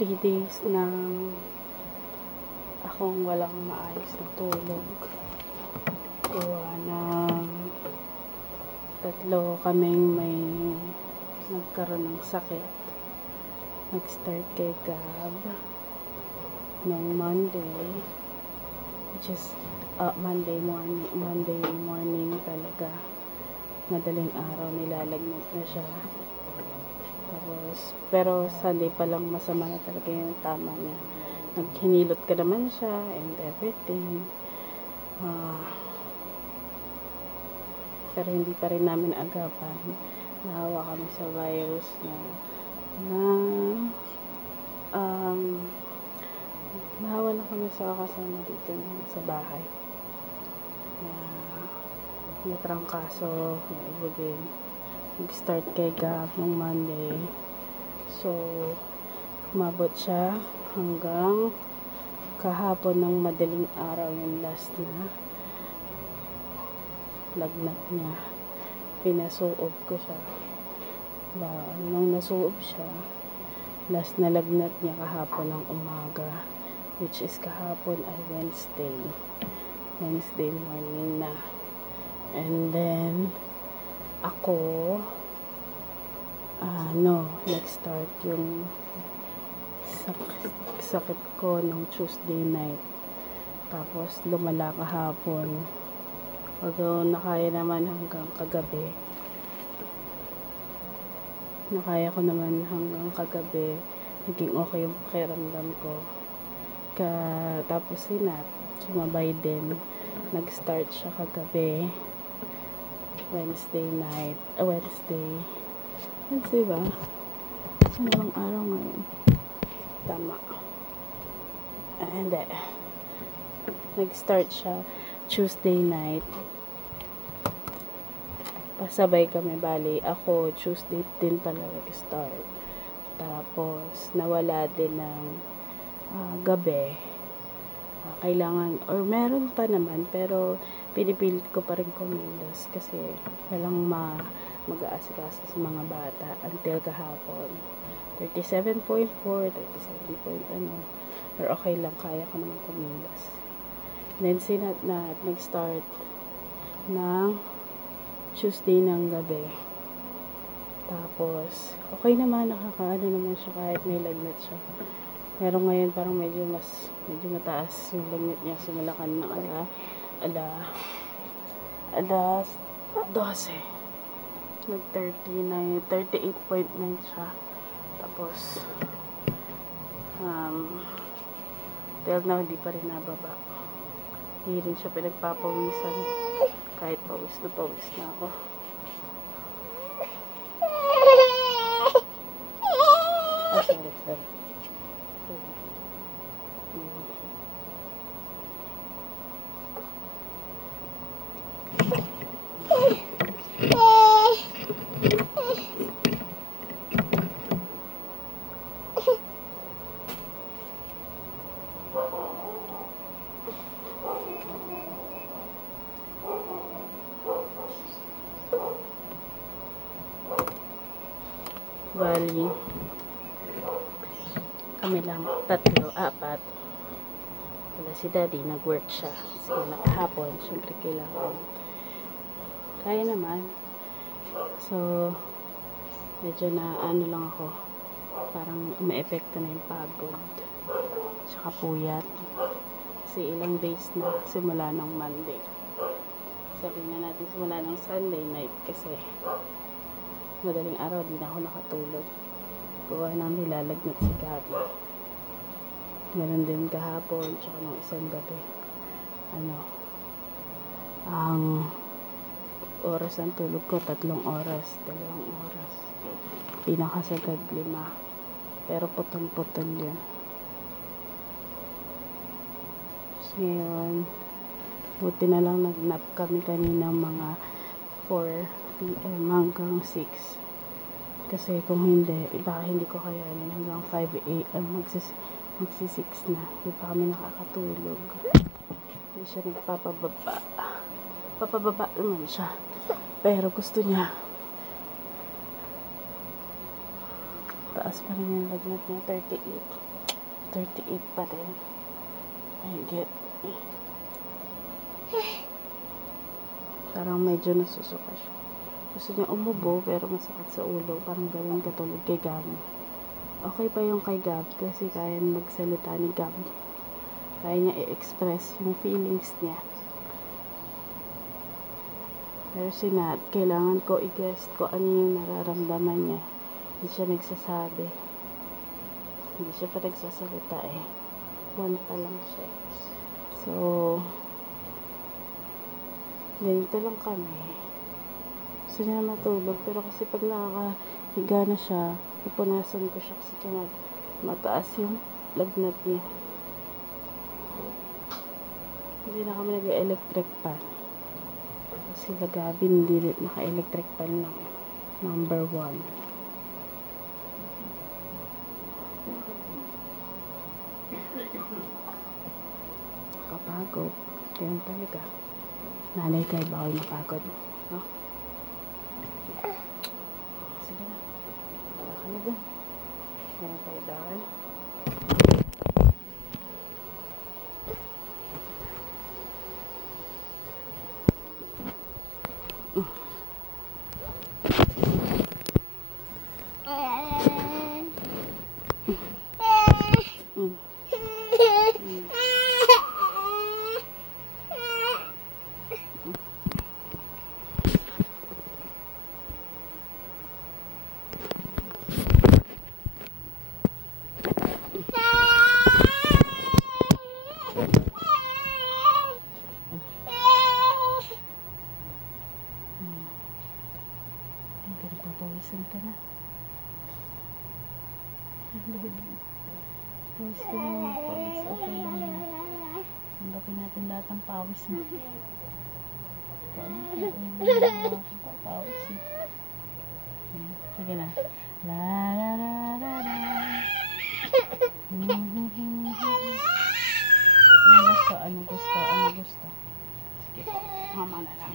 3 days na akong walang maayos na tulog. Gawa ng tatlo kaming may nagkaroon ng sakit. Nag-start kay Gab noong Monday, which is Monday morning talaga. Madaling araw nilalagnat na siya. Tapos, pero Sunday pa lang masama na talaga yung tama niya. Naghinilot ka naman siya and everything. Pero hindi pa rin namin agapan. Nahawa kami sa virus nahawa na kami sa kasama dito sa bahay. May trangkaso, may ibugin. Nag-start kay Gab nung Monday. So, umabot siya hanggang kahapon ng madaling araw yung last na lagnat niya. Pinasuob ko siya. Nung nasuob siya, last na lagnat niya kahapon ng umaga, which is kahapon ay Wednesday morning na. And then ako nag-start yung sakit ko nung Tuesday night. Tapos lumala kahapon. Although nakaya naman hanggang kagabi. Naging okay yung pakiramdam ko. Tapos sumabay din. Nag-start siya kagabi. Wednesday ba? Ano bang araw ngayon? Tama. Hindi. Nag-start siya Tuesday night. Pasabay kami, bali. Ako, Tuesday din pala nag-start. Tapos, nawala din ng gabi. Kailangan, or meron pa naman, pero pinipilit ko pa rin kumilos kasi walang mag-aasikaso sa mga bata until kahapon. 37.4, 37 point or okay lang, kaya ko naman kumilos. Then nag-start ng Tuesday ng gabi. Tapos okay naman, nakakaano naman siya kahit may lagnat siya. Pero ngayon parang medyo mataas yung lagnat niya. Simula ka ng alas 12. Nag 38.9 siya. Tapos till now hindi pa rin nababa. Hindi rin siya pinagpapawisan. Kahit pawis na ako. Sorry. Bali, kami lang, 3, 4. Wala si Daddy, nag-work siya. Sige na kahapon, syempre kailangan. Kaya naman. So, medyo lang ako. Parang ume-epekto na yung pagod. Tsaka puyat. Kasi ilang days na simula ng Monday. Sabihin na natin simula ng Sunday night kasi madaling araw din ako nakatulog. Gawa namin nilalagnat si Gabi. Meron din kahapon, tsaka nung isang gabi. Ang oras ng tulog ko, 3 oras, 2 oras. Pinakasagad 5. Pero putol-putol yun. So, ngayon, buti na lang nag-nap kami kanina mga 4 p.m. hanggang 6. Kasi kung hindi, baka hindi ko kayanin hanggang 5 a.m. magsi 6 na. Hindi pa kami nakakatulog. Hindi siya nagpapababa. Papababa naman siya. Pero gusto niya. Taas pa rin yung lagnat niya, 38. 38 pa rin. I get. Parang medyo nasusuka siya. Gusto niya umubo pero masakit sa ulo. Parang ganun katulad kay Gabi. Okay pa yung kay Gab kasi kaya magsalita ni Gab. Kaya niya i-express yung feelings niya. Pero si Nat, kailangan ko i-guess ko ano yung nararamdaman niya. Hindi siya nagsasabi. Hindi siya pa nagsasalita eh. 1 pa lang siya. So, ganito lang kami. Gusto niya matulog. Pero kasi pag nakakahiga na siya, ipunasan ko siya kasi mataas yung lagnat niya. Hindi na kami nag-electric pan. Sila Gabi hindi naka-electric pan lang. Number 1. Kapagod. Ganyan talaga. Nanay tayo bawal mapagod. No? Sige na. Wala ka na dun. Ganyan tayo bawal. Pawisan ka na. Pawis ka na. Pawis. Okay lang na. Tanggapin natin lahat ng pawis mo. Pawis eh. Sige na. La la la la la. Ano gusto? Sige po. Mama na lang.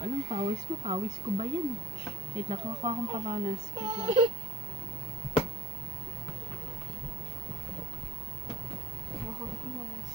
Anong pawis mo? Pawis ko ba yan? Wait lang, kuha akong papanas. Wait lang. Ako, papanas.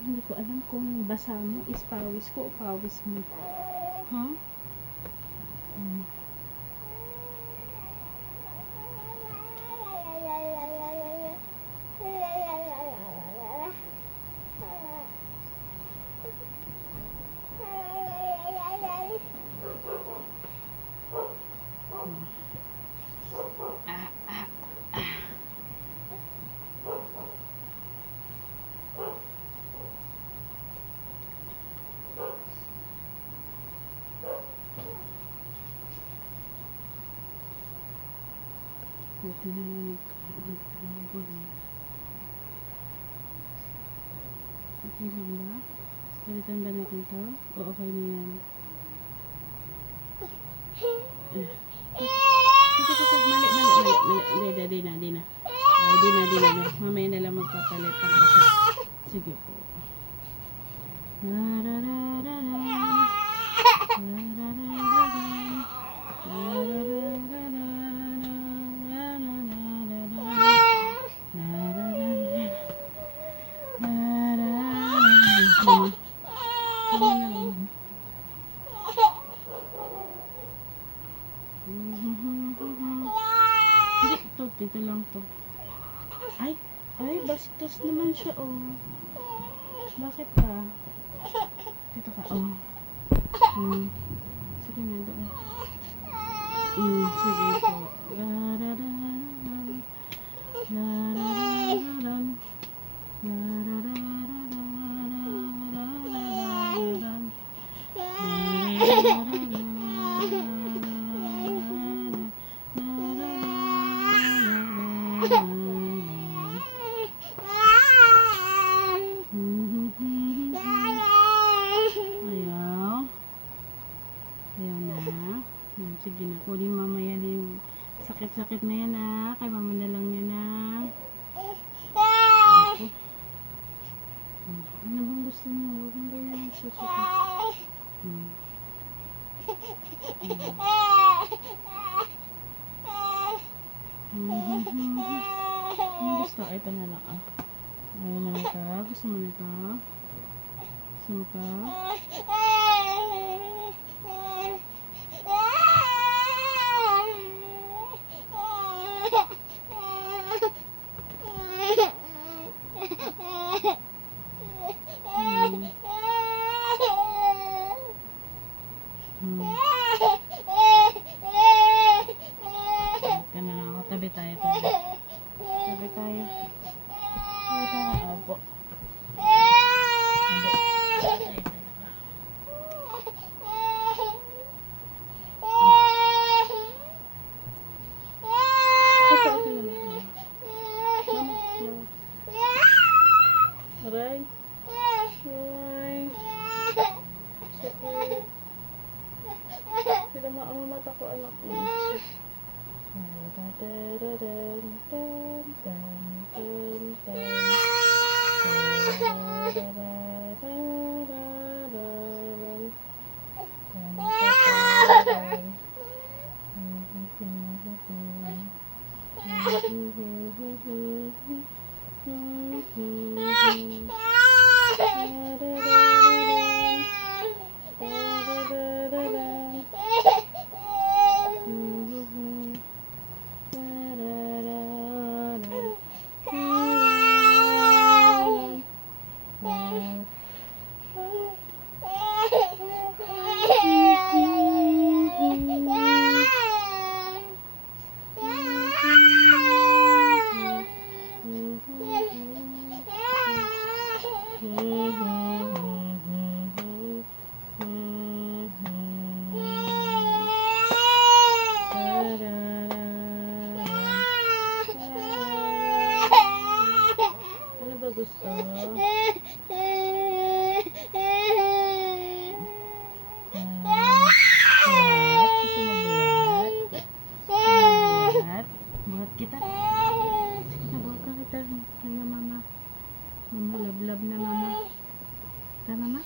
Hindi ko alam kung basa mo is pawis ko o pawis mo. Ha? Hmm. Ito na lang okay lang ba? Palitan ba natin to? O okay na yan? Mali. Di na. Ay, di na. Mamaya na lang magpapalit pag basa. Sige po. Dito lang to. Ay, bastos naman siya, oh. Bakit ka? Dito ka, oh. Sige na, doon. Sige po. Sige na, kunin mamaya na yung sakit-sakit na yan kay mama na lang yan Ako. Ano bang gusto niyo? Huwag mong ganyan yung susuka. Ano gusto? Ito na lang Ayaw na nito? Gusto mo nito? Gusto mo pa? Tabi tayo. Opo. Aray. Sakit. Sila ang mata ko, anak mo. Ano ba gusto? Buhat? Gusto mo buhat? Buhat kita? Sige na, buhat na kita. Ano, mama? Mama, love na mama. Tama, mama?